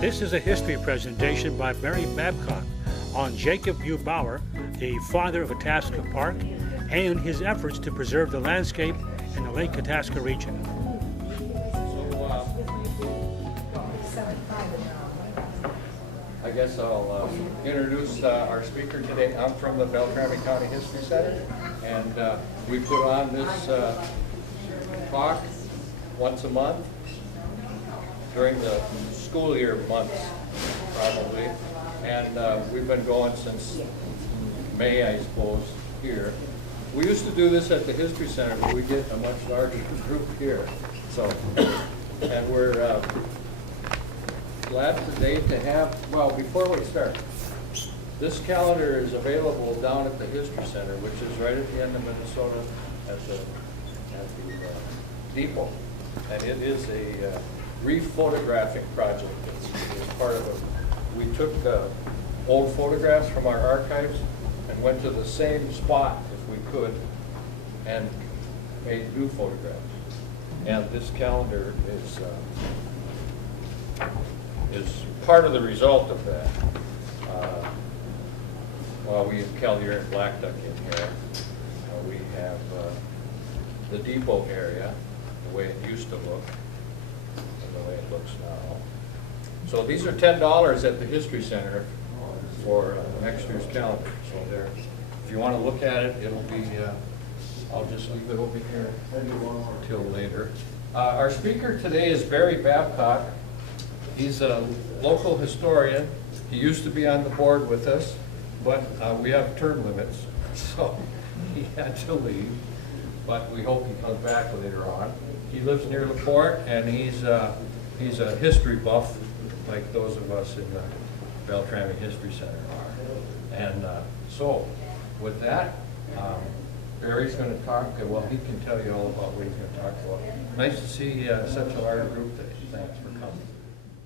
This is a history presentation by Mary Babcock on Jacob U. Bauer, the father of Itasca Park, and his efforts to preserve the landscape in the Lake Itasca region. I guess I'll introduce our speaker today. I'm from the Beltrami County History Center, and we put on this talk once a month during the school year months, probably. And we've been going since May, I suppose, here. We used to do this at the History Center, but we get a much larger group here. So, and we're glad today to have, well, before we start, this calendar is available down at the History Center, which is right at the end of Minnesota at the depot. And it is a re-photographing project. It's part of a, we took old photographs from our archives and went to the same spot, if we could, and made new photographs. And this calendar is part of the result of that. Well, we have Kellier and Black Duck in here. We have the depot area, the way it used to look, and the way it looks now. So these are $10 at the History Center for next year's calendar. So there, if you want to look at it, it'll be, I'll just leave it over here until later. Our speaker today is Barry Babcock. He's a local historian. He used to be on the board with us, but we have term limits, so he had to leave. But we hope he comes back later on. He lives near LaPorte, and he's a history buff, like those of us in the Beltrami History Center are. And so, with that, Barry's going to talk. Well, he can tell you all about what he's going to talk about. Nice to see such a large group today. Thanks for coming.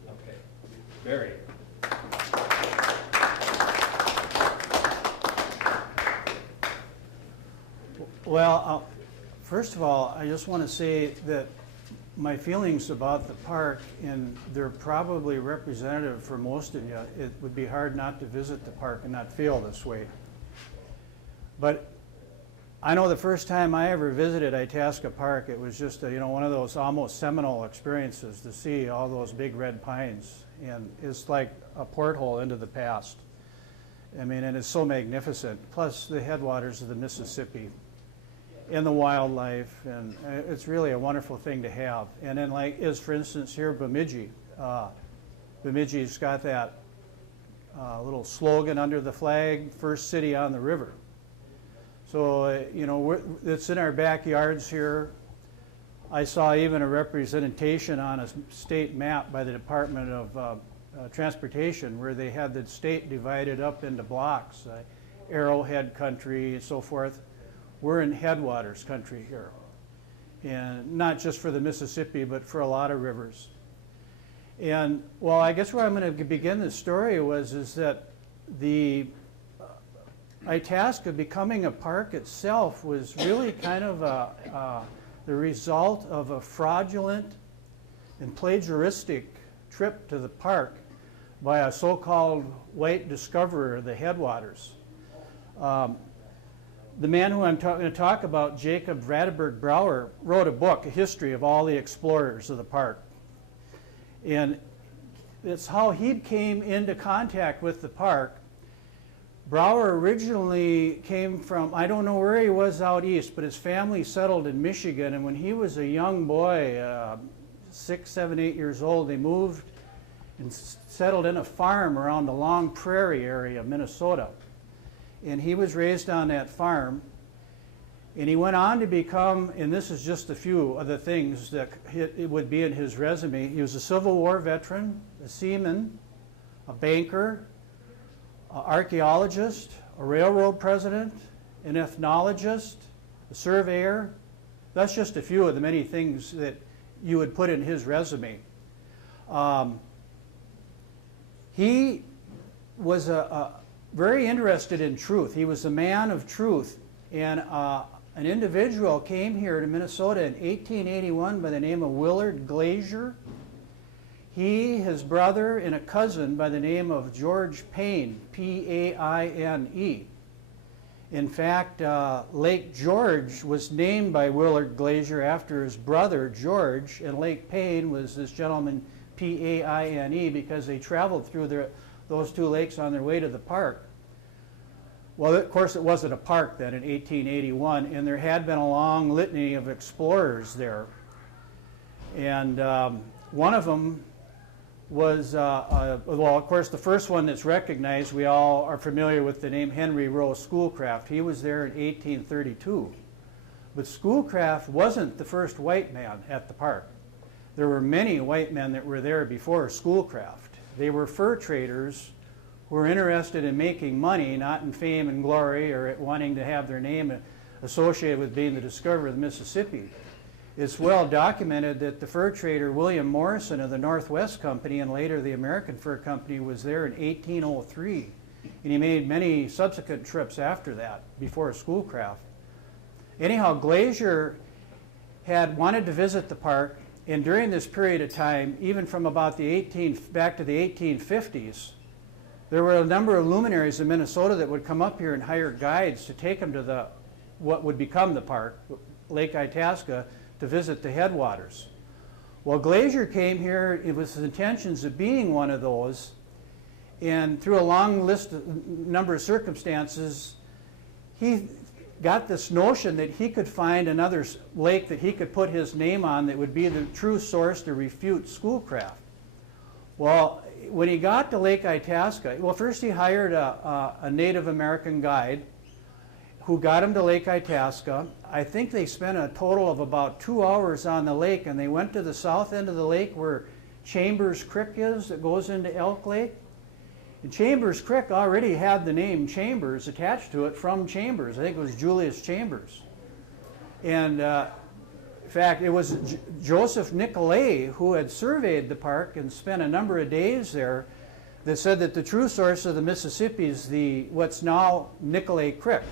Okay, Barry. Well, first of all, I just want to say that my feelings about the park, and they're probably representative for most of you. It would be hard not to visit the park and not feel this way. But I know the first time I ever visited Itasca Park, it was just one of those almost seminal experiences to see all those big red pines, and it's like a porthole into the past. I mean, and it's so magnificent. Plus the headwaters of the Mississippi and the wildlife, and it's really a wonderful thing to have. And then, like, is for instance here Bemidji. Bemidji's got that little slogan under the flag, "First city on the river." So it's in our backyards here. I saw even a representation on a state map by the Department of Transportation, where they had the state divided up into blocks, Arrowhead country and so forth. We're in headwaters country here, and not just for the Mississippi, but for a lot of rivers. And well, I guess where I'm going to begin the story is that the Itasca becoming a park itself was really kind of the result of a fraudulent and plagiaristic trip to the park by a so-called white discoverer of the headwaters. The man who I'm going to talk about, Jacob Bauer, wrote a book, a history of all the explorers of the park. And it's how he came into contact with the park. Bauer originally came from, I don't know where he was out east, but his family settled in Michigan. And when he was a young boy, 6, 7, 8 years old, they moved and settled in a farm around the Long Prairie area of Minnesota. And he was raised on that farm, and he went on to become, and this is just a few of the things that it would be in his resume. He was a Civil War veteran, a seaman, a banker, an archaeologist, a railroad president, an ethnologist, a surveyor. That's just a few of the many things that you would put in his resume. He was very interested in truth. He was a man of truth, and an individual came here to Minnesota in 1881 by the name of Willard Glazier. He, his brother, and a cousin by the name of George Payne, P-A-I-N-E. In fact, Lake George was named by Willard Glazier after his brother George, and Lake Payne was this gentleman, P-A-I-N-E, because they traveled through those two lakes on their way to the park. Well, of course, it wasn't a park then in 1881, and there had been a long litany of explorers there. And one of them was, well, of course, the first one that's recognized, we all are familiar with the name Henry Rowe Schoolcraft. He was there in 1832. But Schoolcraft wasn't the first white man at the park. There were many white men that were there before Schoolcraft. They were fur traders who were interested in making money, not in fame and glory or wanting to have their name associated with being the discoverer of the Mississippi. It's well documented that the fur trader William Morrison of the Northwest Company and later the American Fur Company was there in 1803. And he made many subsequent trips after that, before Schoolcraft. Anyhow, Glazier had wanted to visit the park, and during this period of time, even from about back to the 1850s, there were a number of luminaries in Minnesota that would come up here and hire guides to take them to what would become the park, Lake Itasca, to visit the headwaters. Well, Glazier came here with his intentions of being one of those, and through a long number of circumstances, he got this notion that he could find another lake that he could put his name on that would be the true source to refute Schoolcraft. Well, when he got to Lake Itasca, well, first he hired a Native American guide who got him to Lake Itasca. I think they spent a total of about 2 hours on the lake, and they went to the south end of the lake where Chambers Creek is that goes into Elk Lake. And Chambers Creek already had the name Chambers attached to it from Chambers. I think it was Julius Chambers. And in fact, it was Joseph Nicolay who had surveyed the park and spent a number of days there that said that the true source of the Mississippi is what's now Nicolay Creek.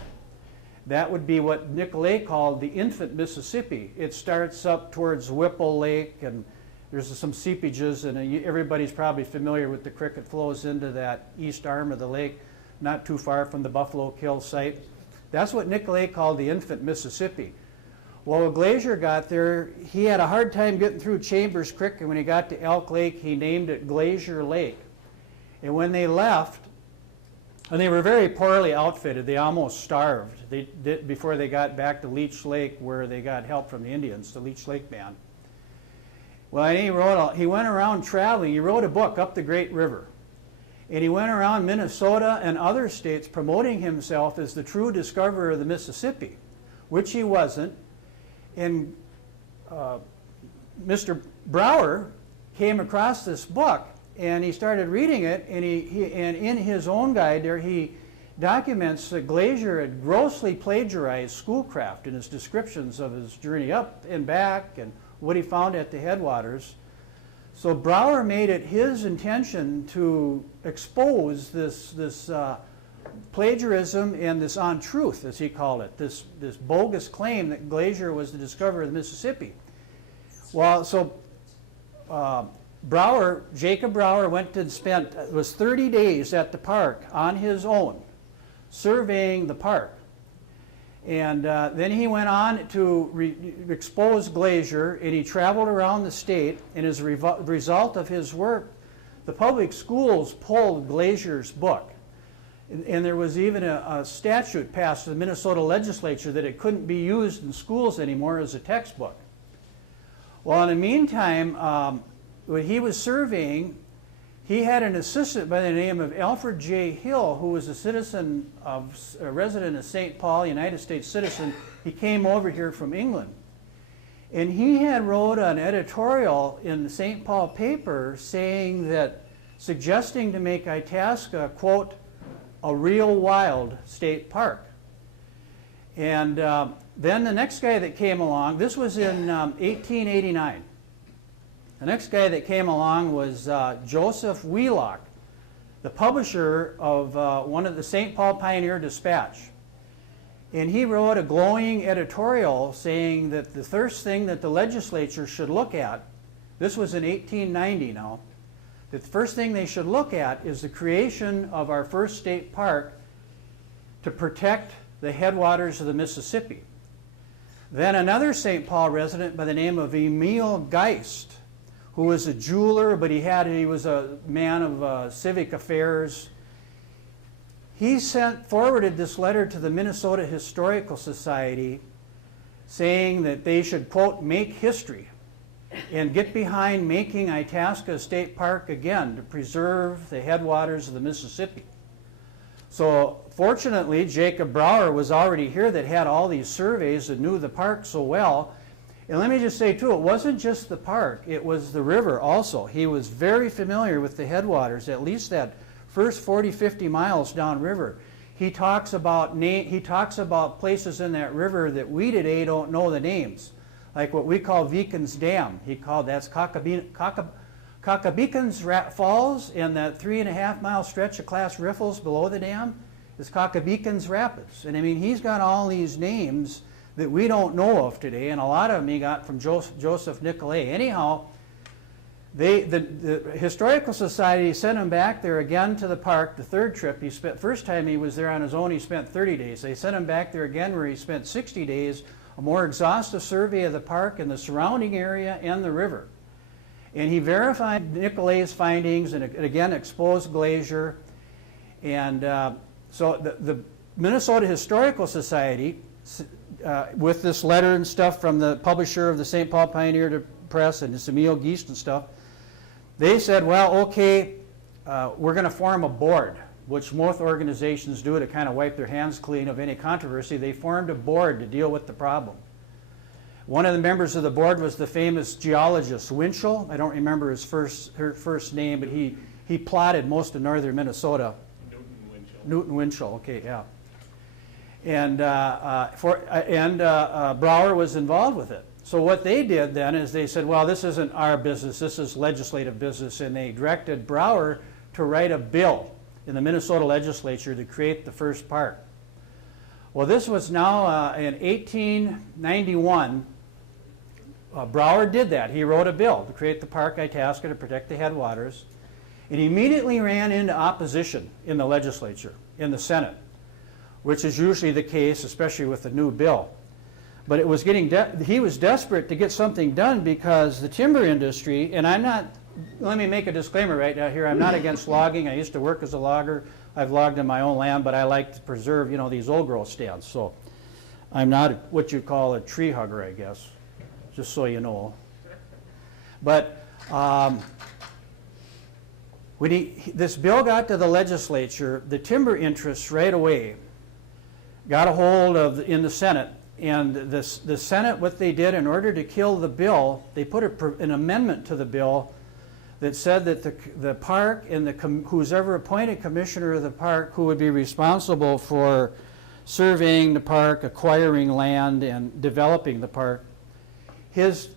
That would be what Nicolay called the infant Mississippi. It starts up towards Whipple Lake, and there's some seepages, and everybody's probably familiar with the creek. It flows into that east arm of the lake, not too far from the Buffalo Kill site. That's what Nicolay called the infant Mississippi. Well, when Glazier got there, he had a hard time getting through Chambers Creek, and when he got to Elk Lake, he named it Glazier Lake. And when they left, and they were very poorly outfitted, they almost starved before they got back to Leech Lake, where they got help from the Indians, the Leech Lake Band. Well, and he went around traveling. He wrote a book, Up the Great River. And he went around Minnesota and other states promoting himself as the true discoverer of the Mississippi, which he wasn't. And Mr. Brower came across this book, and he started reading it, and and in his own guide there, he documents that Glazier had grossly plagiarized Schoolcraft in his descriptions of his journey up and back and what he found at the headwaters. So Brower made it his intention to expose this plagiarism and this untruth, as he called it, this bogus claim that Glazier was the discoverer of the Mississippi. Well, so Jacob Brower went and spent, it was 30 days at the park on his own, surveying the park. And then he went on to expose Glazier, and he traveled around the state, and as a result of his work, the public schools pulled Glazier's book. And there was even a statute passed in the Minnesota legislature that it couldn't be used in schools anymore as a textbook. Well, in the meantime, when he was surveying, he had an assistant by the name of Alfred J. Hill, who was a resident of St. Paul, United States citizen. He came over here from England. And he had wrote an editorial in the St. Paul paper suggesting to make Itasca, quote, a real wild state park. And then the next guy that came along, this was in 1889. The next guy that came along was Joseph Wheelock, the publisher of one of the St. Paul Pioneer Dispatch. And he wrote a glowing editorial saying that the first thing that the legislature should look at, this was in 1890 now, that the first thing they should look at is the creation of our first state park to protect the headwaters of the Mississippi. Then another St. Paul resident by the name of Emil Geist, who was a jeweler, but he was a man of civic affairs. He forwarded this letter to the Minnesota Historical Society saying that they should, quote, make history and get behind making Itasca State Park again to preserve the headwaters of the Mississippi. So fortunately, Jacob Brower was already here that had all these surveys that knew the park so well. And let me just say too, it wasn't just the park, it was the river also. He was very familiar with the headwaters, at least that first 40, 50 miles downriver. He talks about places in that river that we today don't know the names, like what we call Viken's Dam. That's Cockabeacon's Falls, and that 3.5-mile stretch of Class Riffles below the dam is Cockabeacon's Rapids. And I mean, he's got all these names that we don't know of today, and a lot of them he got from Joseph Nicolay. Anyhow, the Historical Society sent him back there again to the park the third trip. First time he was there on his own, he spent 30 days. They sent him back there again where he spent 60 days, a more exhaustive survey of the park and the surrounding area and the river. And he verified Nicolay's findings and again exposed glacier. And so the Minnesota Historical Society, with this letter and stuff from the publisher of the St. Paul Pioneer Press and Emil Geist and stuff, they said, well, okay, we're going to form a board, which most organizations do to kind of wipe their hands clean of any controversy. They formed a board to deal with the problem. One of the members of the board was the famous geologist Winchell. I don't remember her first name, but he plotted most of northern Minnesota. Newton Winchell, okay, yeah. And Brower was involved with it. So what they did then is they said, well, this isn't our business, this is legislative business, and they directed Brower to write a bill in the Minnesota legislature to create the first park. Well, this was now in 1891. Brower did that. He wrote a bill to create the park Itasca to protect the headwaters, and he immediately ran into opposition in the legislature, in the Senate, which is usually the case, especially with the new bill. But it was he was desperate to get something done because the timber industry, and let me make a disclaimer right now here, I'm not against logging. I used to work as a logger. I've logged on my own land, but I like to preserve, these old growth stands. So I'm not what you call a tree hugger, I guess, just so you know. But when this bill got to the legislature, the timber interests right away got a hold of in the Senate. And the Senate, what they did in order to kill the bill, they put an amendment to the bill that said that the park and who's ever appointed commissioner of the park who would be responsible for surveying the park, acquiring land, and developing the park, his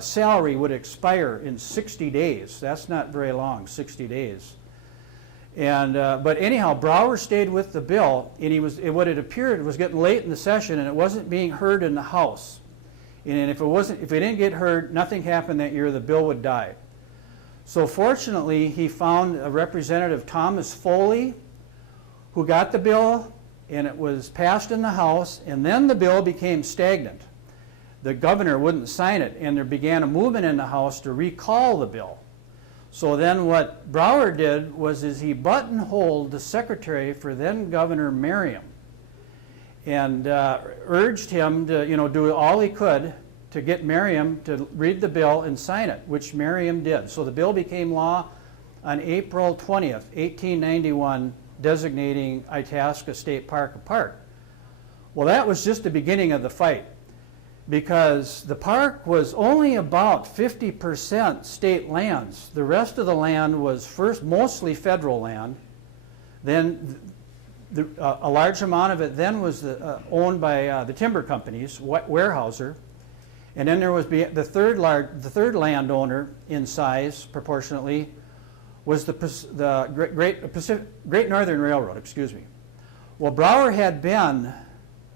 salary would expire in 60 days. That's not very long, 60 days. And but anyhow, Brower stayed with the bill, and what it appeared, it was getting late in the session, and it wasn't being heard in the House. And if it didn't get heard, nothing happened that year. The bill would die. So fortunately, he found a Representative Thomas Foley, who got the bill, and it was passed in the House. And then the bill became stagnant. The governor wouldn't sign it, and there began a movement in the House to recall the bill. So then what Brower did was he buttonholed the secretary for then Governor Merriam and urged him to do all he could to get Merriam to read the bill and sign it, which Merriam did. So the bill became law on April 20th, 1891, designating Itasca State Park a park. Well, that was just the beginning of the fight, because the park was only about 50% state lands. The rest of the land was first mostly federal land. Then a large amount of it then was owned by the timber companies, Weyerhaeuser. And then there was the third landowner in size proportionately was the Great Northern Railroad, excuse me. Well, Brower had been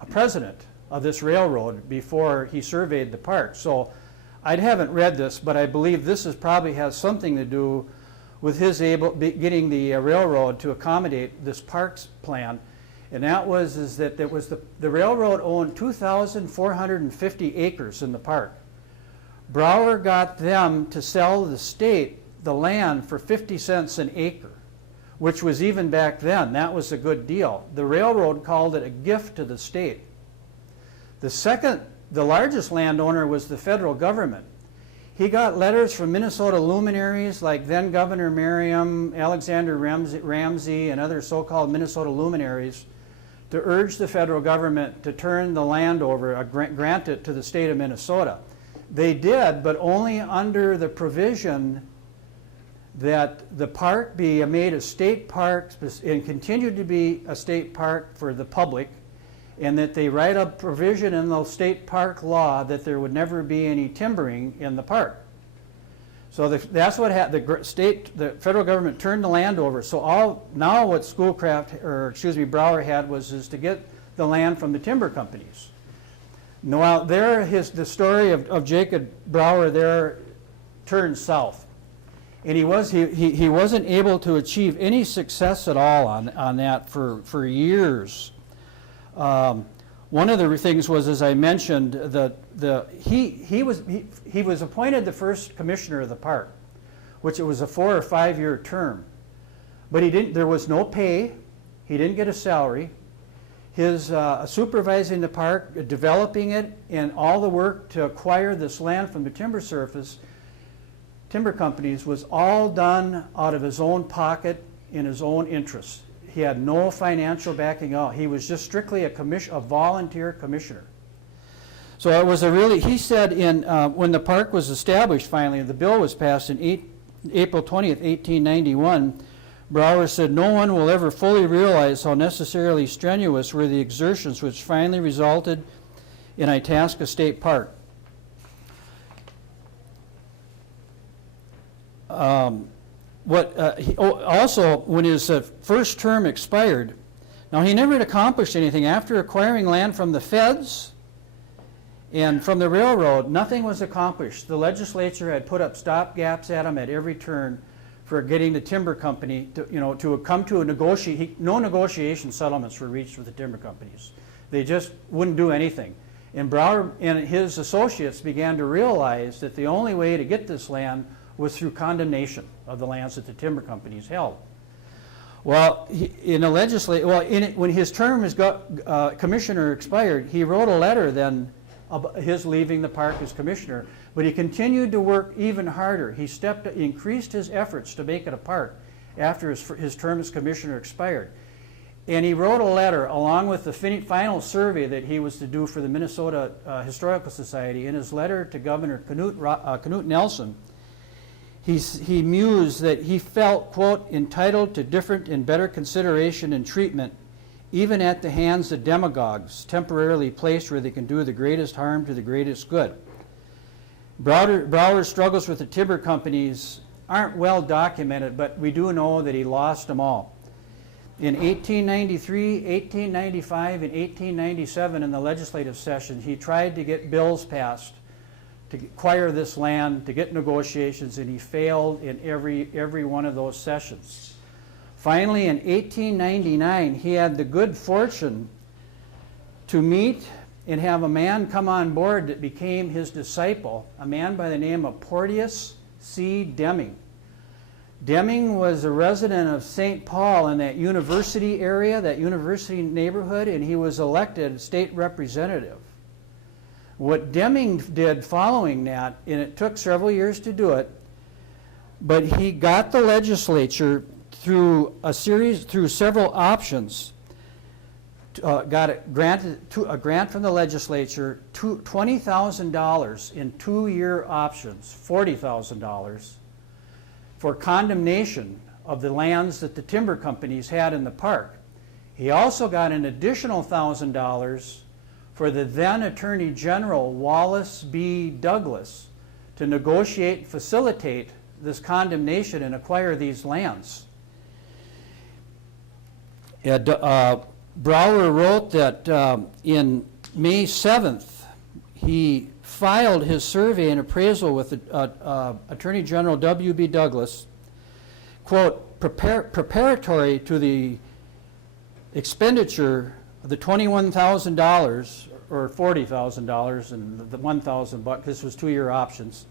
a president of this railroad before he surveyed the park. So I haven't read this, but I believe this probably has something to do with his getting the railroad to accommodate this parks plan. And that was that the railroad owned 2,450 acres in the park. Brower got them to sell the state the land for 50 cents an acre, which was, even back then, that was a good deal. The railroad called it a gift to the state. The largest landowner was the federal government. He got letters from Minnesota luminaries like then Governor Merriam, Alexander Ramsey, and other so-called Minnesota luminaries to urge the federal government to turn the land over, grant it to the state of Minnesota. They did, but only under the provision that the park be made a state park and continued to be a state park for the public, and that they write a provision in the state park law that there would never be any timbering in the park. So that's what happened. The federal government turned the land over. So now what Brower had was to get the land from the timber companies. Now the story of Jacob Brower there turned south. And he wasn't able to achieve any success at all on that for years. One of the things was, as I mentioned, he was appointed the first commissioner of the park, which it was a 4 or 5 year term. But there was no pay. He didn't get a salary. His supervising the park, developing it, and all the work to acquire this land from the timber companies was all done out of his own pocket in his own interest. He had no financial backing out. He was just strictly a volunteer commissioner. So it was he said when the park was established finally, the bill was passed in April 20th, 1891, Brower said, "No one will ever fully realize how necessarily strenuous were the exertions which finally resulted in Itasca State Park. Also, when his first term expired, now he never had accomplished anything. After acquiring land from the feds and from the railroad, nothing was accomplished. The legislature had put up stopgaps at him at every turn for getting the timber company to come to a negotiation. No negotiation settlements were reached with the timber companies. They just wouldn't do anything. And Brower and his associates began to realize that the only way to get this land was through condemnation of the lands that the timber companies held. Well, when his term as commissioner expired, he wrote a letter then about his leaving the park as commissioner, but he continued to work even harder. He increased his efforts to make it a park after his term as commissioner expired. And he wrote a letter along with the final survey that he was to do for the Minnesota Historical Society. In his letter to Governor Knut Nelson, he mused that he felt, quote, entitled to different and better consideration and treatment, even at the hands of demagogues, temporarily placed where they can do the greatest harm to the greatest good. Brower's struggles with the timber companies aren't well documented, but we do know that he lost them all. In 1893, 1895, and 1897 in the legislative session, he tried to get bills passed to acquire this land, to get negotiations, and he failed in every one of those sessions. Finally, in 1899, he had the good fortune to meet and have a man come on board that became his disciple, a man by the name of Porteous C. Deming. Deming was a resident of St. Paul in that university area, that university neighborhood, and he was elected state representative. What Deming did following that, and it took several years to do it, but he got the legislature through several options, got a grant from the legislature, $20,000 in 2-year options, $40,000 for condemnation of the lands that the timber companies had in the park. He also got an additional $1,000 for the then Attorney General Wallace B. Douglas to negotiate and facilitate this condemnation and acquire these lands. Brower wrote that in May 7th, he filed his survey and appraisal with Attorney General W.B. Douglas, quote, preparatory to the expenditure of the $21,000 or $40,000 and the $1,000, this was 2-year options,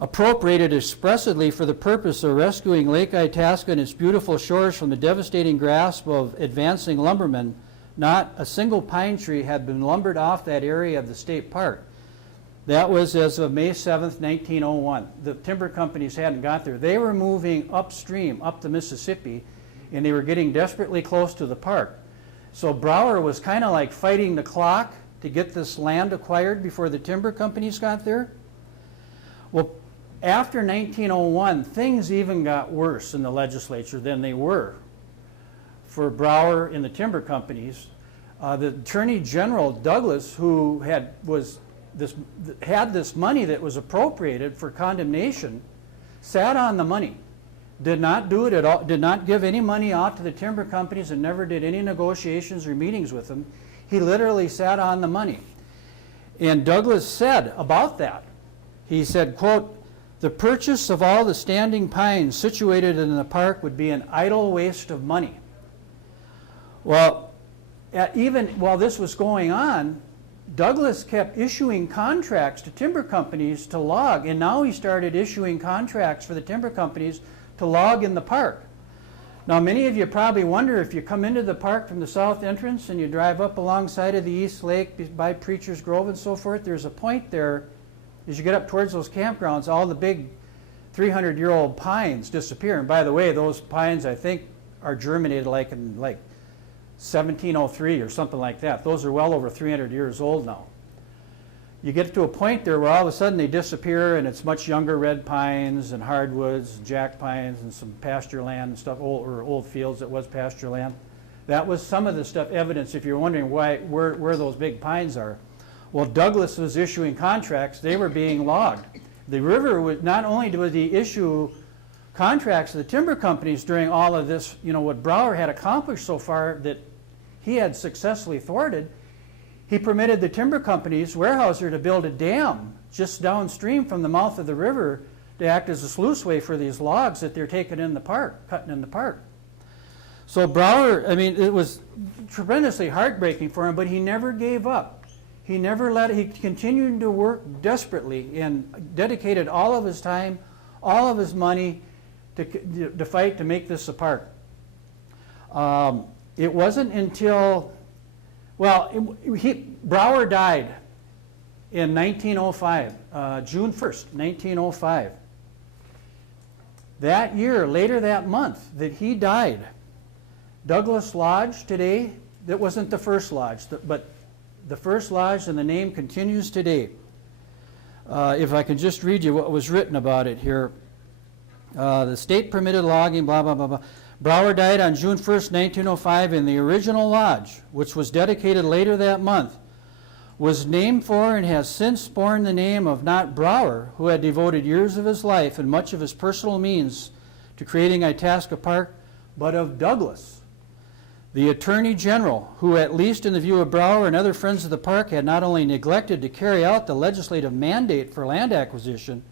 appropriated expressly for the purpose of rescuing Lake Itasca and its beautiful shores from the devastating grasp of advancing lumbermen. Not a single pine tree had been lumbered off that area of the state park. That was as of May 7th, 1901. The timber companies hadn't got there. They were moving upstream, up the Mississippi, and they were getting desperately close to the park. So Brower was kind of like fighting the clock to get this land acquired before the timber companies got there. Well, after 1901, things even got worse in the legislature than they were for Brower and the timber companies. The Attorney General Douglas, who had this money that was appropriated for condemnation, sat on the money, did not do it at all, did not give any money out to the timber companies, and never did any negotiations or meetings with them. He literally sat on the money. And Douglas said about that, he said, quote, the purchase of all the standing pines situated in the park would be an idle waste of money. Well, even while this was going on, Douglas kept issuing contracts to timber companies to log, and now he started issuing contracts for the timber companies to log in the park. Now, many of you probably wonder, if you come into the park from the south entrance and you drive up alongside of the East Lake by Preacher's Grove and so forth, there's a point there, as you get up towards those campgrounds, all the big 300-year-old pines disappear. And by the way, those pines, I think, are germinated like in 1703 or something like that. Those are well over 300 years old now. You get to a point there where all of a sudden they disappear, and it's much younger red pines and hardwoods, jack pines, and some pasture land and stuff, or old fields that was pasture land. That was some of the stuff, evidence, if you're wondering where those big pines are. Well, Douglas was issuing contracts, they were being logged. The river was, not only did he issue contracts to the timber companies during all of this, what Brower had accomplished so far that he had successfully thwarted, he permitted the timber companies, Weyerhaeuser, to build a dam just downstream from the mouth of the river to act as a sluiceway for these logs that they're taking in the park, cutting in the park. So Brower, it was tremendously heartbreaking for him, but he never gave up. He never he continued to work desperately and dedicated all of his time, all of his money to fight to make this a park. It wasn't until, Brower died in 1905, June 1st, 1905. That year, later that month that he died, Douglas Lodge today, that wasn't the first lodge, but the first lodge, and the name continues today. If I could just read you what was written about it here. The state permitted logging, blah, blah, blah, blah. Brower died on June 1st, 1905, and the original lodge, which was dedicated later that month, was named for and has since borne the name of not Brower, who had devoted years of his life and much of his personal means to creating Itasca Park, but of Douglas, the Attorney General, who, at least in the view of Brower and other friends of the park, had not only neglected to carry out the legislative mandate for land acquisition,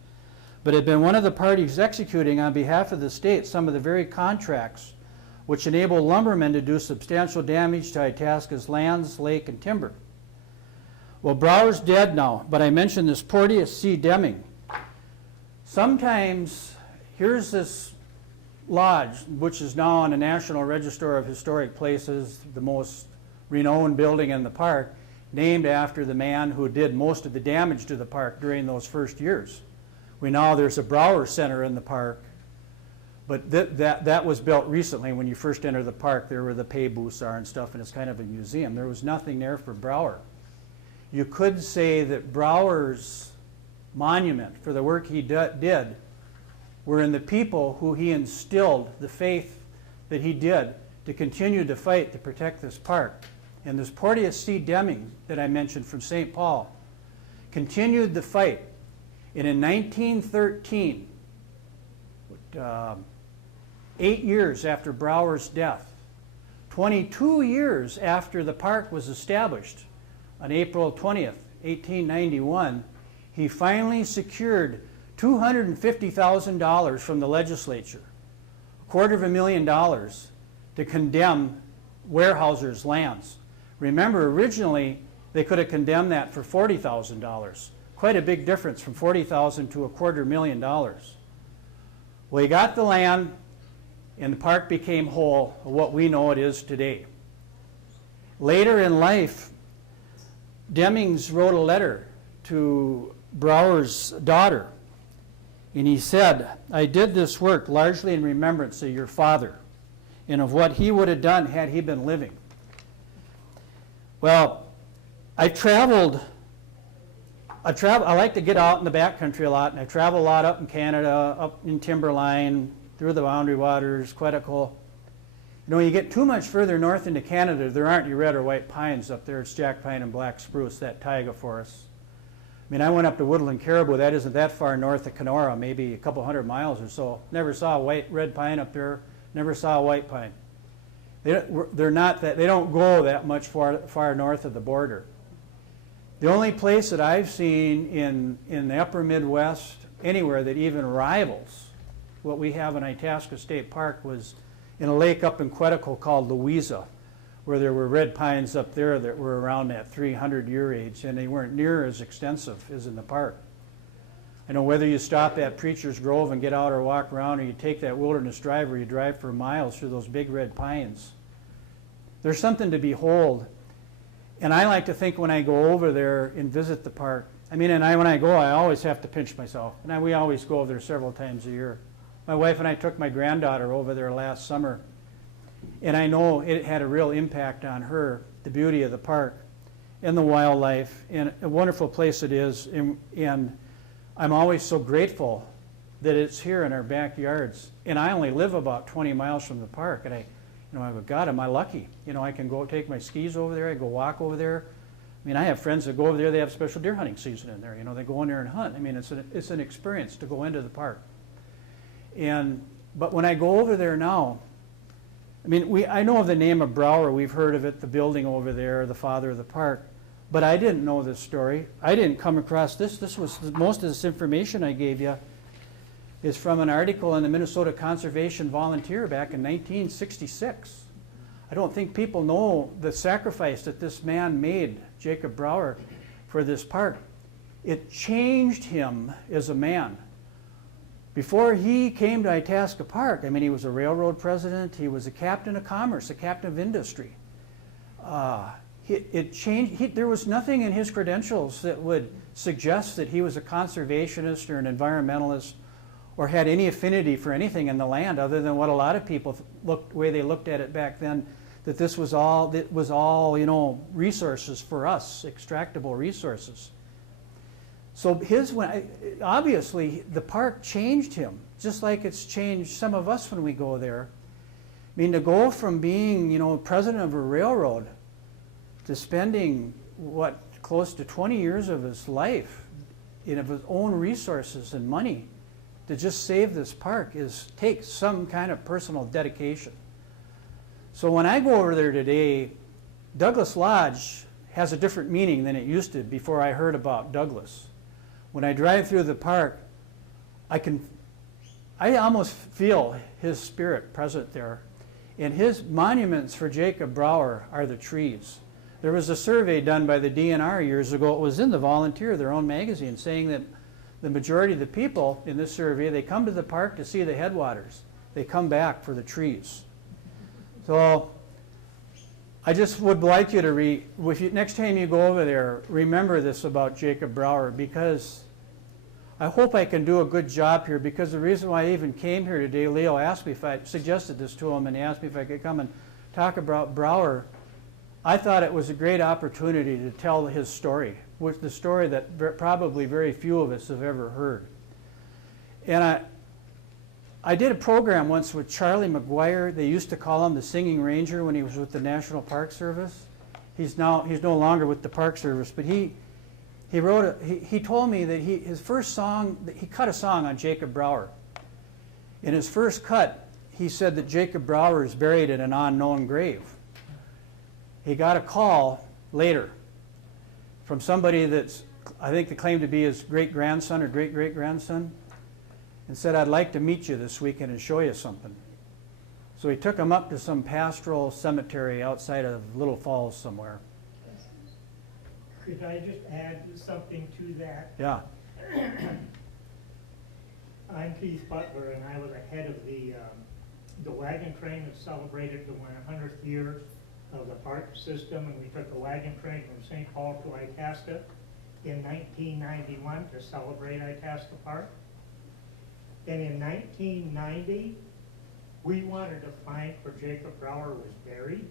but had been one of the parties executing on behalf of the state some of the very contracts which enable lumbermen to do substantial damage to Itasca's lands, lake, and timber. Well, Brower's dead now, but I mentioned this Porteous C. Deming. Sometimes, here's this lodge, which is now on the National Register of Historic Places, the most renowned building in the park, named after the man who did most of the damage to the park during those first years. We know there's a Brower Center in the park, but that was built recently. When you first enter the park, there were the pay booths are and stuff, and it's kind of a museum. There was nothing there for Brower. You could say that Brower's monument for the work he did were in the people who he instilled the faith that he did to continue to fight to protect this park. And this Porteous C. Deming that I mentioned from St. Paul continued the fight. And in 1913, 8 years after Brower's death, 22 years after the park was established, on April 20th, 1891, he finally secured $250,000 from the legislature, $250,000 to condemn Weyerhaeuser's lands. Remember, originally they could have condemned that for $40,000. Quite a big difference from $40,000 to $250,000. Well, he got the land, and the park became whole, what we know it is today. Later in life, Demings wrote a letter to Brower's daughter, and he said, "I did this work largely in remembrance of your father and of what he would have done had he been living." Well, I like to get out in the backcountry a lot, and I travel a lot up in Canada, up in Timberline, through the Boundary Waters, Quetico. You know, you get too much further north into Canada, there aren't your red or white pines up there. It's jack pine and black spruce, that taiga forest. I mean, I went up to Woodland Caribou. That isn't that far north of Kenora, maybe a couple hundred miles or so. Never saw a red pine up there. Never saw a white pine. They're not that. They don't go that much far north of the border. The only place that I've seen in the upper Midwest, anywhere that even rivals what we have in Itasca State Park, was in a lake up in Quetico called Louisa, where there were red pines up there that were around that 300-year age, and they weren't near as extensive as in the park. I know whether you stop at Preacher's Grove and get out or walk around, or you take that wilderness drive where you drive for miles through those big red pines, there's something to behold. And I like to think when I go over there and visit the park, when I go, I always have to pinch myself. And we always go over there several times a year. My wife and I took my granddaughter over there last summer, and I know it had a real impact on her, the beauty of the park and the wildlife, and a wonderful place it is. And I'm always so grateful that it's here in our backyards. And I only live about 20 miles from the park, and I go, God, am I lucky? I can go take my skis over there. I go walk over there. I have friends that go over there. They have special deer hunting season in there. They go in there and hunt. It's an experience to go into the park. But when I go over there now, I know of the name of Brower. We've heard of it, the building over there, the father of the park. But I didn't know this story. I didn't come across this. Most of this information I gave you is from an article in the Minnesota Conservation Volunteer back in 1966. I don't think people know the sacrifice that this man made, Jacob Brower, for this park. It changed him as a man. Before he came to Itasca Park, he was a railroad president, he was a captain of commerce, a captain of industry. It changed. There was nothing in his credentials that would suggest that he was a conservationist or an environmentalist or had any affinity for anything in the land other than what a lot of people the way they looked at it back then, that this was all resources for us, extractable resources. So obviously the park changed him, just like it's changed some of us when we go there. To go from being, president of a railroad to spending, close to 20 years of his life of his own resources and money to just save this park takes some kind of personal dedication. So when I go over there today, Douglas Lodge has a different meaning than it used to before I heard about Douglas. When I drive through the park, I almost feel his spirit present there. And his monuments for Jacob Brower are the trees. There was a survey done by the DNR years ago. It was in the Volunteer, their own magazine, saying that the majority of the people in this survey, they come to the park to see the headwaters. They come back for the trees. So I just would like you to next time you go over there, remember this about Jacob Brower, because I hope I can do a good job here, because the reason why I even came here today, Leo asked me if I suggested this to him, and he asked me if I could come and talk about Brower. I thought it was a great opportunity to tell his story, which the story that probably very few of us have ever heard. And I did a program once with Charlie McGuire. They used to call him the Singing Ranger when he was with the National Park Service. He's no longer with the Park Service, but he told me that his first song, he cut a song on Jacob Brower. In his first cut, he said that Jacob Brower is buried in an unknown grave. He got a call later from somebody that's, I think they claimed to be his great-grandson or great-great-grandson, and said, I'd like to meet you this weekend and show you something. So he took him up to some pastoral cemetery outside of Little Falls somewhere. Could I just add something to that? Yeah. I'm Keith Butler, and I was ahead of the wagon train that celebrated the 100th year of the park system, and we took the wagon train from St. Paul to Itasca in 1991 to celebrate Itasca Park. And in 1990, we wanted to find where Jacob Brower was buried,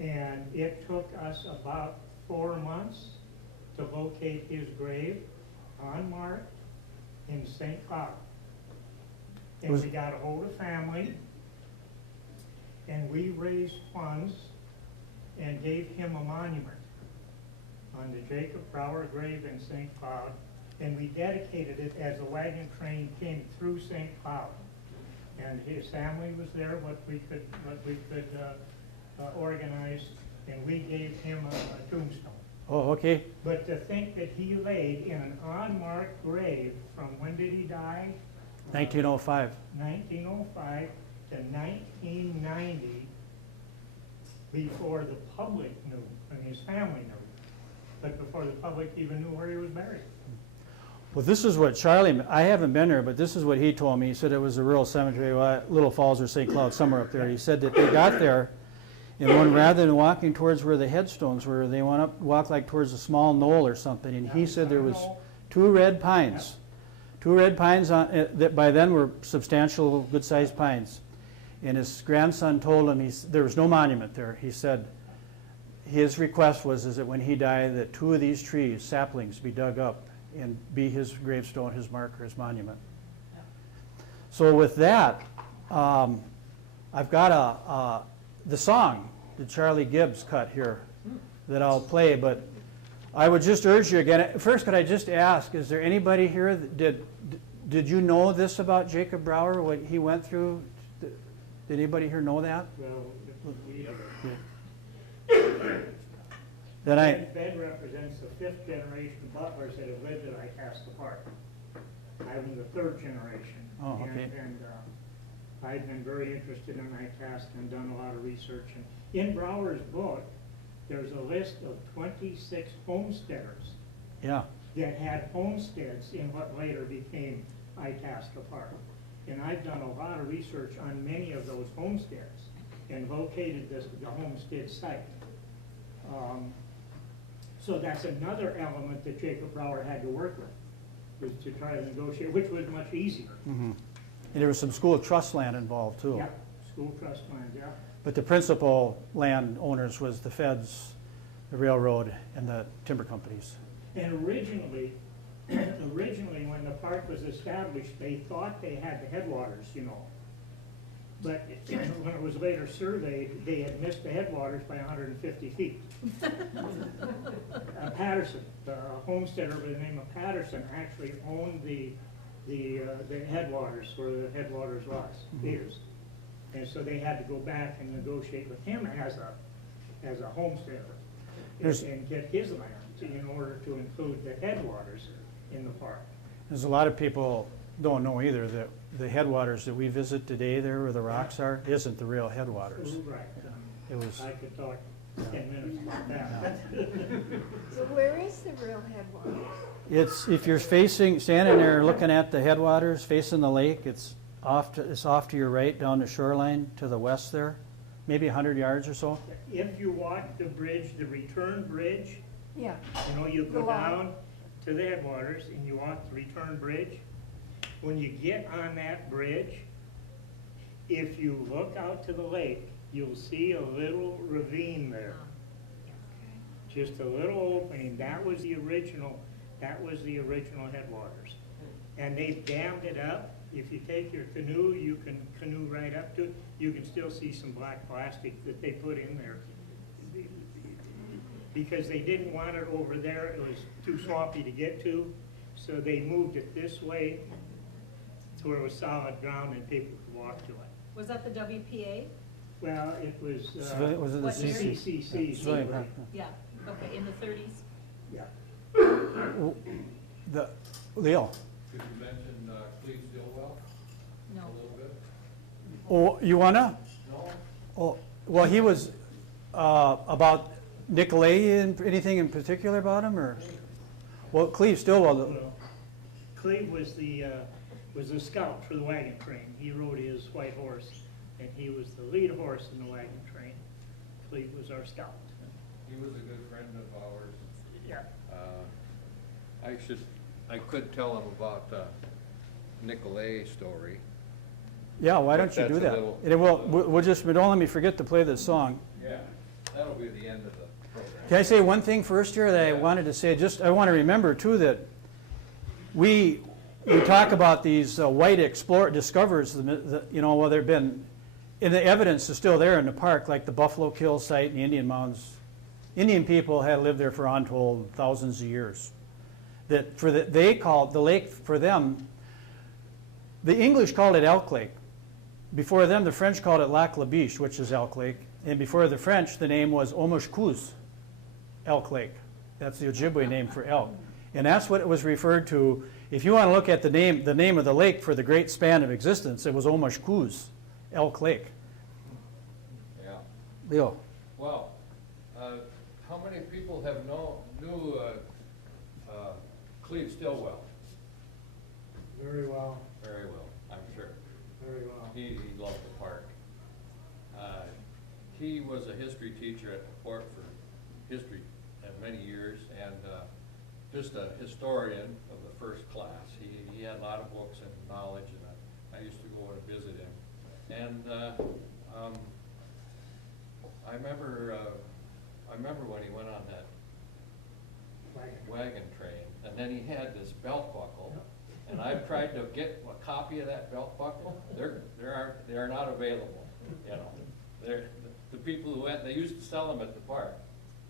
and it took us about 4 months to locate his grave unmarked in St. Cloud. And we got a hold of family, and we raised funds and gave him a monument on the Jacob Brower grave in St. Cloud, and we dedicated it as the wagon train came through St. Cloud. And his family was there, what we could organize, and we gave him a tombstone. Oh, okay. But to think that he laid in an unmarked grave from when did he die? 1905. 1905 to 1990, before the public knew, and his family knew, but before the public even knew where he was buried. Well, this is what Charlie, I haven't been there, but this is what he told me. He said it was a rural cemetery, Little Falls or St. Cloud, somewhere up there. He said that they got there, and when, rather than walking towards where the headstones were, they walked like towards a small knoll or something, and he said there was 2 red pines. 2 red pines that by then were substantial, good-sized pines. And his grandson told him there was no monument there. He said his request was that when he died, that 2 of these trees, saplings, be dug up and be his gravestone, his marker, his monument. So with that, I've got the song that Charlie Gibbs cut here that I'll play, but I would just urge you again. First, could I just ask, is there anybody here that did you know this about Jacob Brower, what he went through? Did anybody here know that? Well, we Then Ben represents the 5th generation Butlers that have lived at Itasca Park. I'm the 3rd generation. Oh, okay. And I've been very interested in Itasca and done a lot of research. And in Brower's book, there's a list of 26 homesteaders yeah. that had homesteads in what later became Itasca Park. And I've done a lot of research on many of those homesteads and located the homestead site. So that's another element that Jacob Brower had to work with, was to try to negotiate, which was much easier. Mm-hmm. And there was some school trust land involved too. Yeah, school trust land, yeah. But the principal land owners was the feds, the railroad, and the timber companies. And originally when the park was established, they thought they had the headwaters, you know. But when it was later surveyed, they had missed the headwaters by 150 feet. Patterson, a homesteader by the name of Patterson, actually owned the headwaters where the headwaters is. And so they had to go back and negotiate with him as a homesteader and get his land in order to include the headwaters in the park. There's a lot of people don't know either that the headwaters that we visit today there where the rocks are isn't the real headwaters. Right. It was. I could talk 10 minutes about that. So where is the real headwaters? It's if you're standing there looking at the headwaters facing the lake, it's off to your right down the shoreline to the west there, maybe 100 yards or so. If you walk the bridge, the return bridge, Yeah. you know, you go Go on. down to the headwaters and you walk the return bridge. When you get on that bridge, if you look out to the lake, you'll see a little ravine there. Just a little opening. That was the original headwaters. And they've dammed it up. If you take your canoe, you can canoe right up to it. You can still see some black plastic that they put in there. Because they didn't want it over there, it was too swampy to get to, so they moved it this way to where it was solid ground and people could walk to it. Was that the WPA? Well, it was Was it the What year? CC? CCC. Civilian but Park. Yeah. Okay, in the 30s? Yeah. The, Leo, Did you mention Cleve Stillwell a No. little bit? oh, you wanna? No? Oh, well, he was, about Nicolay, anything in particular about him, or? Well, Cleve Stillwell, Well, Cleve was the scout for the wagon train. He rode his white horse, and he was the lead horse in the wagon train. Cleve was our scout. He was a good friend of ours. Yeah. I could tell him about Nicolay story. yeah, why But don't you do that's a that? little- And we'll just, but don't let me forget to play this song. Yeah, that'll be the end of the program. Can I say one thing first here that I Yeah. wanted to say? Just, I want to remember too that we talk about these white discoverers, well, they've been, and the evidence is still there in the park, like the Buffalo Kill site and the Indian Mounds. Indian people had lived there for untold thousands of years. That they called the lake for them, the English called it Elk Lake. Before them, the French called it Lac La Biche, which is Elk Lake. And before the French, the name was Omushkuz, Elk Lake. That's the Ojibwe name for elk. And that's what it was referred to. If you want to look at the name of the lake for the great span of existence, it was Omushkuz, Elk Lake. Yeah. Leo. Well, how many people knew Cleve Stillwell? Very well, Very well, I'm sure. very well. He loved the park. He was a history teacher at the Fort for history many years, and just a historian of the first class. He had a lot of books and knowledge, and I used to go and visit him. And I remember when he went on that wagon train, and then he had this belt buckle. And I've tried to get a copy of that belt buckle. They are not available. You know, the people who went, they used to sell them at the park.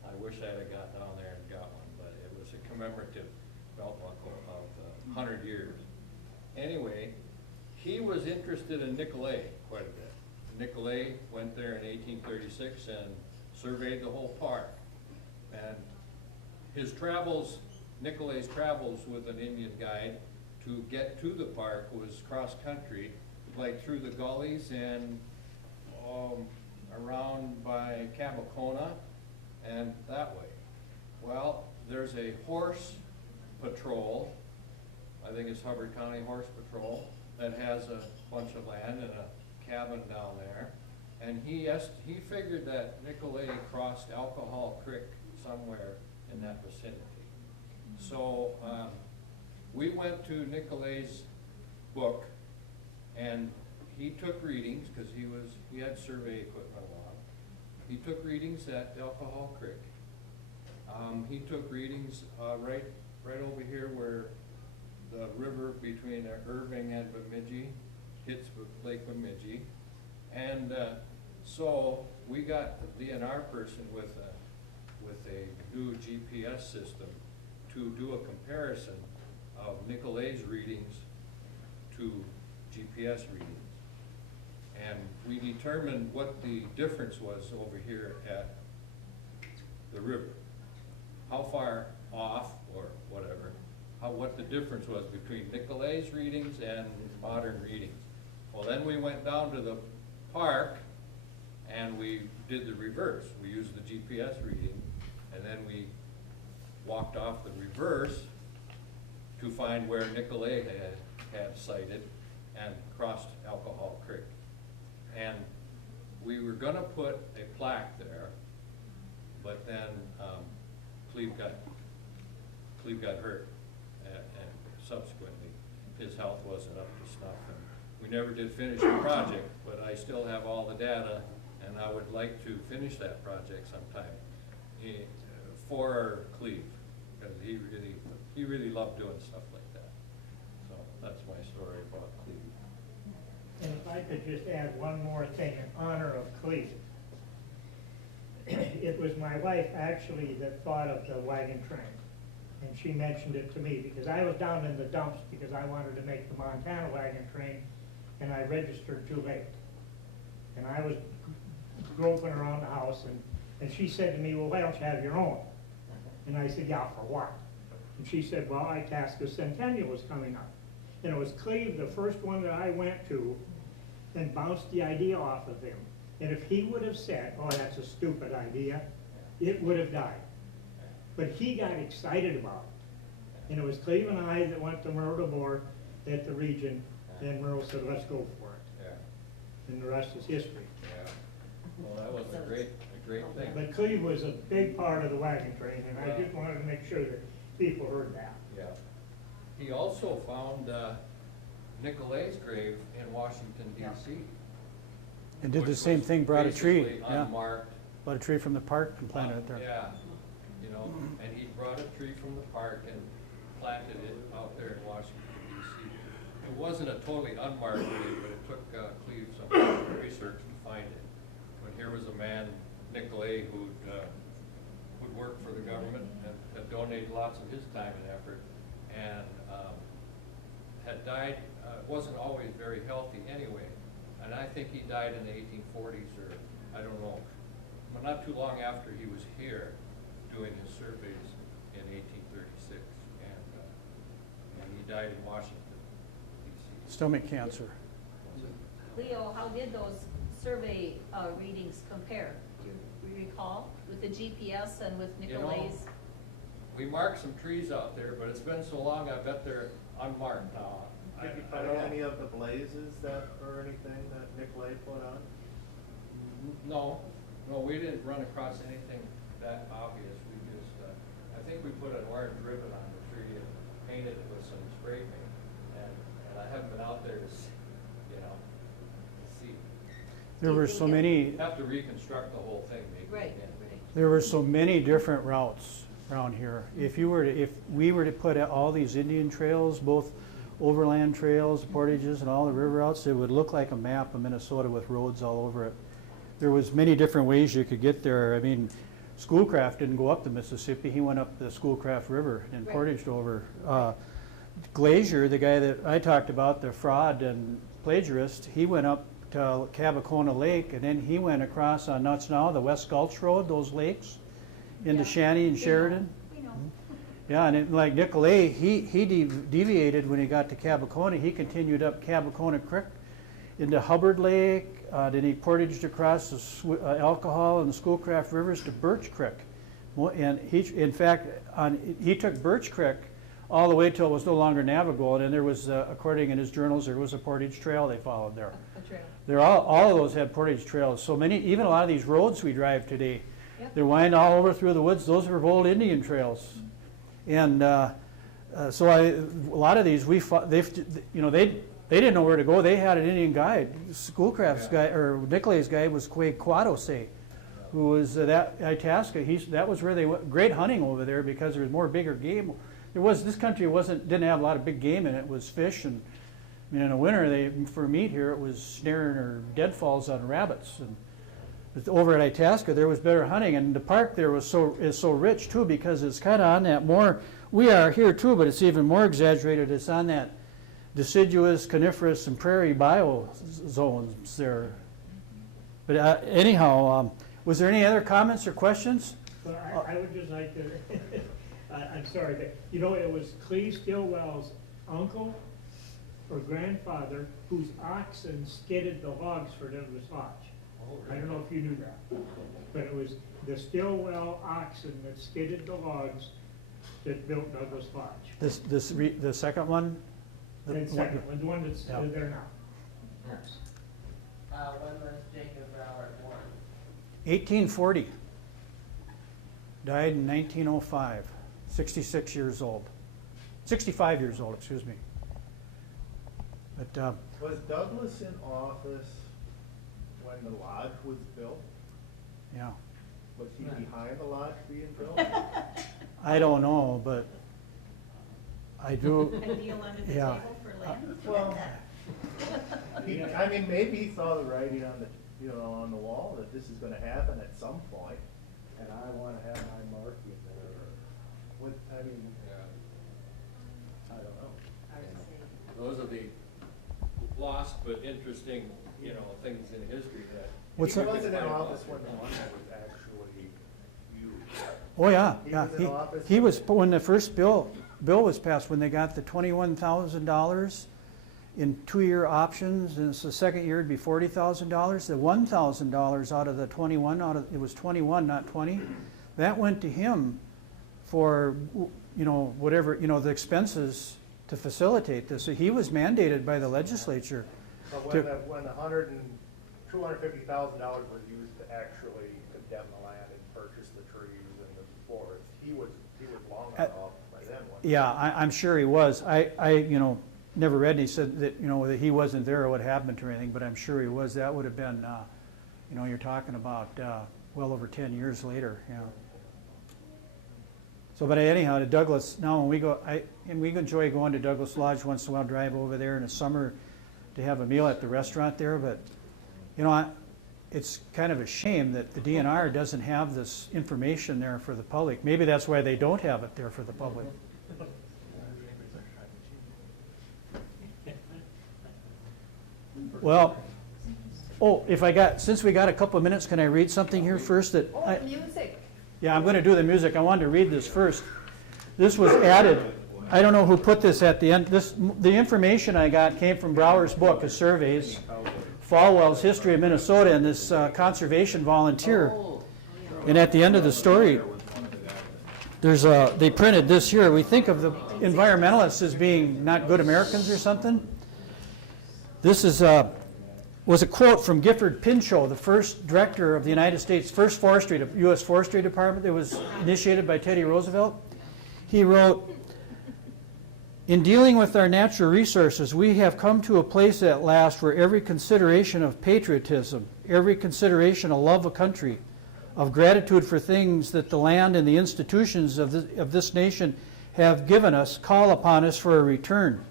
I wish I'd have got down there and got one, but it was a commemorative belt buckle of 100 years. Anyway, he was interested in Nicolay quite a bit. Nicolay went there in 1836 and surveyed the whole park. And his travels, Nicolay's travels with an Indian guide to get to the park was cross-country, like through the gullies and around by Cabacona and that way. Well, there's a horse patrol, I think it's Hubbard County Horse Patrol, that has a bunch of land and a cabin down there. And he figured that Nicolay crossed Alcohol Creek somewhere in that vicinity. So we went to Nicolay's book, and he took readings because he had survey equipment along. He took readings at Alcohol Creek. He took readings right over here where the river between Irving and Bemidji hits Lake Bemidji, and so we got the DNR person with a new GPS system to do a comparison of Nicolay's readings to GPS readings. And we determined what the difference was over here at the river. How far off, or whatever, what the difference was between Nicolay's readings and modern readings. Well, then we went down to the park and we did the reverse. We used the GPS reading, and then we walked off the reverse to find where Nicolay had sighted and crossed Alcohol Creek. And we were gonna put a plaque there, but then Cleve got hurt, and subsequently his health wasn't up to snuff, and we never did finish the project. But I still have all the data, and I would like to finish that project sometime for Cleve, because he really loved doing stuff like that. So that's my story about Cleve. And if I could just add one more thing in honor of Cleve. It was my wife actually that thought of the wagon train, and she mentioned it to me because I was down in the dumps because I wanted to make the Montana wagon train, and I registered too late. And I was groping around the house, and she said to me, well, why don't you have your own? And I said, yeah, for what? And she said, well, Itasca Centennial was coming up. And it was Cleve, the first one that I went to, and bounced the idea off of him. And if he would have said, oh, that's a stupid idea, it would have died. But he got excited about it. And it was Cleve and I that went to Merle DeBoer at the region, and Merle said, let's go for it. Yeah, And the rest is history. yeah. Well, that was a great thing. But Cleve was a big part of the wagon train, and I just wanted to make sure that people heard that. Yeah. He also found Nicolet's grave in Washington D.C. And did the which same was thing, brought a tree, basically yeah, unmarked. brought a tree from the park and planted it there. Yeah, you know, and he brought a tree from the park and planted it out there in Washington D.C. It wasn't a totally unmarked grave, but it took Cleve some research to find it. When here was a man, Nicolet, who'd worked for the government and had donated lots of his time and effort, and had died, wasn't always very healthy anyway. And I think he died in the 1840s, or I don't know, but not too long after he was here doing his surveys in 1836, and he died in Washington, D.C. Stomach cancer. Leo, how did those survey readings compare? Do you recall with the GPS and with You know, Nicolet's? We marked some trees out there, but it's been so long, I bet they're unmarked now. Did you I find don't know. any of the blazes that, or anything that Nicolay put on? No, we didn't run across anything that obvious. We just, I think we put an orange ribbon on the tree and painted it with some spray paint. And I haven't been out there to see, to see. There were so many, Have to reconstruct the whole thing maybe Right, again. right. there were so many different routes around here. If we were to put all these Indian trails, both overland trails, portages, and all the river routes, it would look like a map of Minnesota with roads all over it. There was many different ways you could get there. I mean, Schoolcraft didn't go up the Mississippi, he went up the Schoolcraft River and Right. portaged over. Glazier, the guy that I talked about, the fraud and plagiarist, he went up to Cabacona Lake, and then he went across on Nuts Now, the West Gulch Road, those lakes, into Yeah. Shanty and We know, Sheridan. We know. Yeah, and it, like Nicolay, he deviated when he got to Cabacona. He continued up Cabacona Creek into Hubbard Lake. Then he portaged across the Alcohol and the Schoolcraft Rivers to Birch Creek. And in fact, he took Birch Creek all the way till it was no longer navigable. And then there was, according in his journals, there was a portage trail they followed there. A trail. They're all of those had portage trails. So many, even a lot of these roads we drive today, Yep. they wind all over through the woods. Those were old Indian trails. And so a lot of these, they didn't know where to go. They had an Indian guide. Schoolcraft's guy, or Nicolay's guide, was Quay Quadose, who was that Itasca. That was where they went. Great hunting over there because there was more bigger game. This country didn't have a lot of big game in it. It was fish, and I mean, in the winter, for meat here, it was snaring or deadfalls on rabbits. And but over at Itasca, there was better hunting, and the park there is so rich too because it's kind of on that more. We are here too, but it's even more exaggerated. It's on that deciduous, coniferous, and prairie biozones there. But anyhow, was there any other comments or questions? But I would just like to, I'm sorry, but it was Cleve Stillwell's uncle or grandfather whose oxen skidded the logs for Douglas Lodge. I don't know if you knew that, but it was the Stillwell oxen that skidded the logs that built Douglas Lodge. The second one? The second one, the one that's Yeah. there now. Yes. When was Jacob Brower born? 1840. Died in 1905. 66 years old. 65 years old, excuse me. But Was Douglas in office when the lodge was built? yeah, Was he behind the lodge being built? I don't know, but I do. A deal under the Yeah. table for land? Well, maybe he saw the writing on on the wall that this is gonna happen at some point, and I wanna have my mark in there, or what, I don't know. Those are the lost but interesting, things in history that. What's He that? wasn't in office when the lodge was actually used. Oh, yeah, He yeah. was in office. He was, when the first bill was passed, when they got the $21,000 in 2-year options, and it's the second year it'd be $40,000. The $1,000 out of the 21, it was 21, not 20, that went to him for, whatever, the expenses to facilitate this. So he was mandated by the legislature. But to- when the $250,000 was used to actually condemn the land and purchase the trees and the forest, he was long enough by then, wasn't he? Yeah, I'm sure he was. I never read, and he said that, that he wasn't there or what happened to anything, but I'm sure he was. That would have been, you're talking about well over 10 years later, yeah. So, but anyhow, to Douglas, now when we go, and we enjoy going to Douglas Lodge once in a while, drive over there in the summer to have a meal at the restaurant there, but, it's kind of a shame that the DNR doesn't have this information there for the public. Maybe that's why they don't have it there for the public. Well, since we got a couple of minutes, can I read something here first that Oh, music. yeah, I'm going to do the music. I wanted to read this first. This was added. I don't know who put this at the end. The information I got came from Brower's book, his surveys, Falwell's History of Minnesota, and this conservation volunteer. And at the end of the story, they printed this here. We think of the environmentalists as being not good Americans or something. This was a quote from Gifford Pinchot, the first director of the United States, first U.S. Forestry Department that was initiated by Teddy Roosevelt. He wrote, "In dealing with our natural resources, we have come to a place at last where every consideration of patriotism, every consideration of love of country, of gratitude for things that the land and the institutions of this nation have given us, call upon us for a return.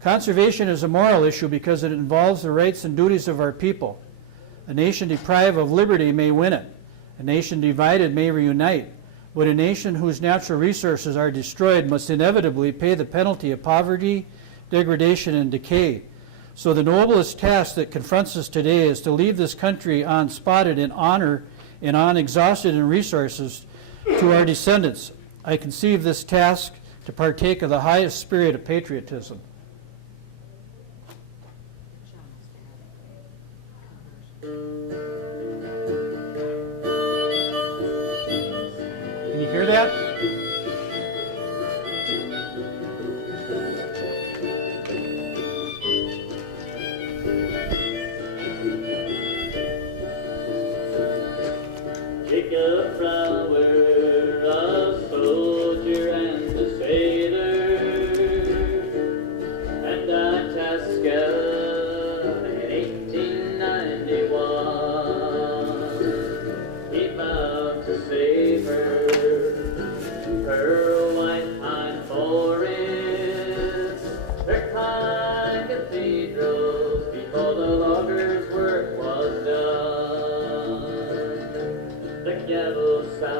Conservation is a moral issue because it involves the rights and duties of our people. A nation deprived of liberty may win it. A nation divided may reunite. But a nation whose natural resources are destroyed must inevitably pay the penalty of poverty, degradation, and decay. So the noblest task that confronts us today is to leave this country unspotted in honor and unexhausted in resources to our descendants. I conceive this task to partake of the highest spirit of patriotism." Can you hear that? Jacob Brower, a soldier and a sailor, and Itasca in 1891. He vowed to save her white pine forests, her pine cathedrals, before the loggers' work was done. The cattle south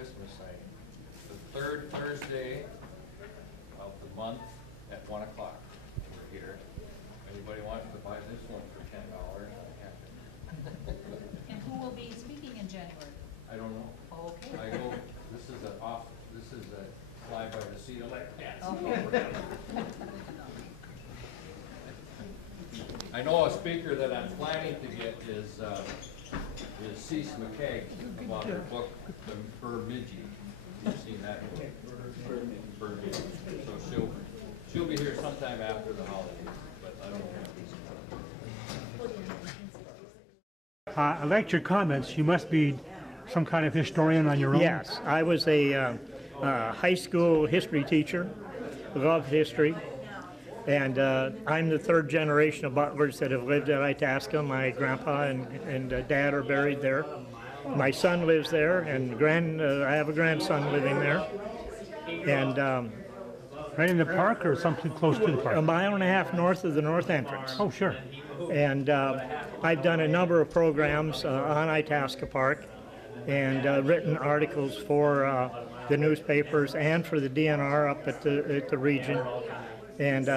Christmas thing. The third Thursday of the month at 1 o'clock. We're here. Anybody wants to buy this one for $10? I have it. And who will be speaking in January? I don't know. Okay. I go, this is a fly by the seat of my pants. Okay. I know a speaker that I'm planning to get is Cease McKay about her book, The Bemidji. You've seen that book? Bemidji. So she'll be here sometime after the holidays, but I don't know. I liked your comments. You must be some kind of historian on your own. Yes, I was a high school history teacher, loved history, and I'm the third generation of butlers that have lived at Itasca. My grandpa and dad are buried there. My son lives there, and I have a grandson living there. And Right in the park or something close to the park? a mile and a half north of the north entrance. Oh, sure. And I've done a number of programs on Itasca Park and written articles for the newspapers and for the DNR up at the region. And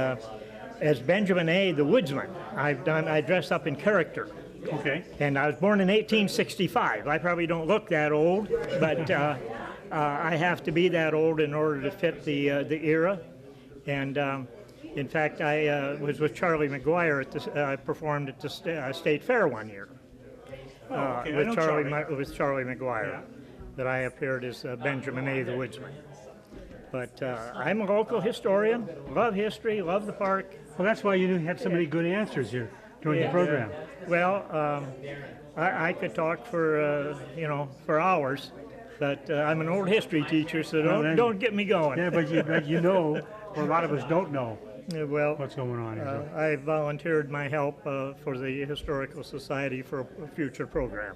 as Benjamin A. the Woodsman, I dress up in character. Okay. And I was born in 1865. I probably don't look that old, but I have to be that old in order to fit the era. And in fact, I was with Charlie McGuire I performed at the State Fair one year. Okay, With Charlie McGuire, Yeah. that I appeared as Benjamin A. the Woodsman. But I'm a local historian, love history, love the park. Well, that's why you had so many good answers here during the program. Well, I could talk for for hours, but I'm an old history teacher, so don't get me going. Yeah, but you know, well, a lot of us don't know Well, what's going on here. I volunteered my help for the Historical Society for a future program.